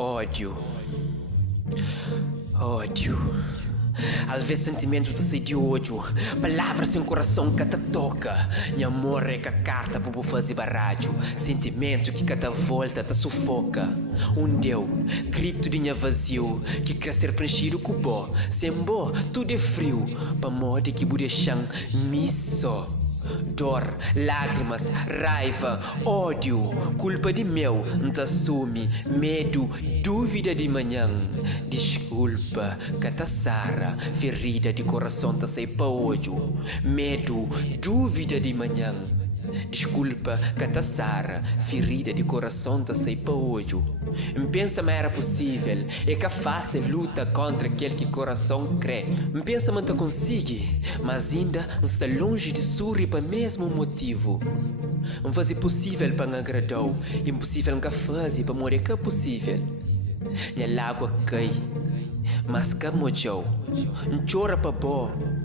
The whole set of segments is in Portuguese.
Ódio. Ódio. Al ver sentimento de ser de ódio, palavras sem coração que te toca. Minha amor é que a carta para fazer barrádio. Sentimento que cada volta te sufoca. Deu, grito de minha vazio, que quer ser preenchido com bó. Sem bó, tudo é frio. Pa modo que bude chão, miso. Dor, lágrimas, raiva, ódio, culpa de meu, não assume, medo, dúvida de manhã. Desculpa, catassara, ferida de coração tá sei pa ódio, medo, dúvida de manhã. Desculpa, catassara, ferida de coração tá sei pa ódio. Pensa mas era possível, é que fácil luta contra aquele que coração crê. Pensa mas não consegue, mas ainda está longe de sorrir para mesmo motivo. Não fazer possível para agradar, impossível não fazer para morrer que é possível. Minha água cai, mas que mojou, não chora para bom.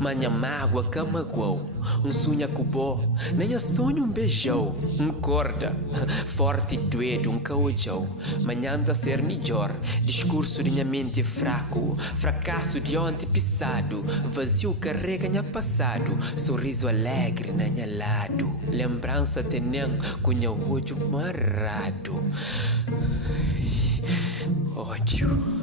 Minha mágoa que magoou, sonho cubou, nem sonho beijou, corda, forte e doedo caojou. Manhã anda a ser melhor, discurso de minha mente fraco, fracasso de ontem pisado, vazio carrega minha passado, sorriso alegre na minha lado, lembrança tenham com meu ódio marrado. Ódio.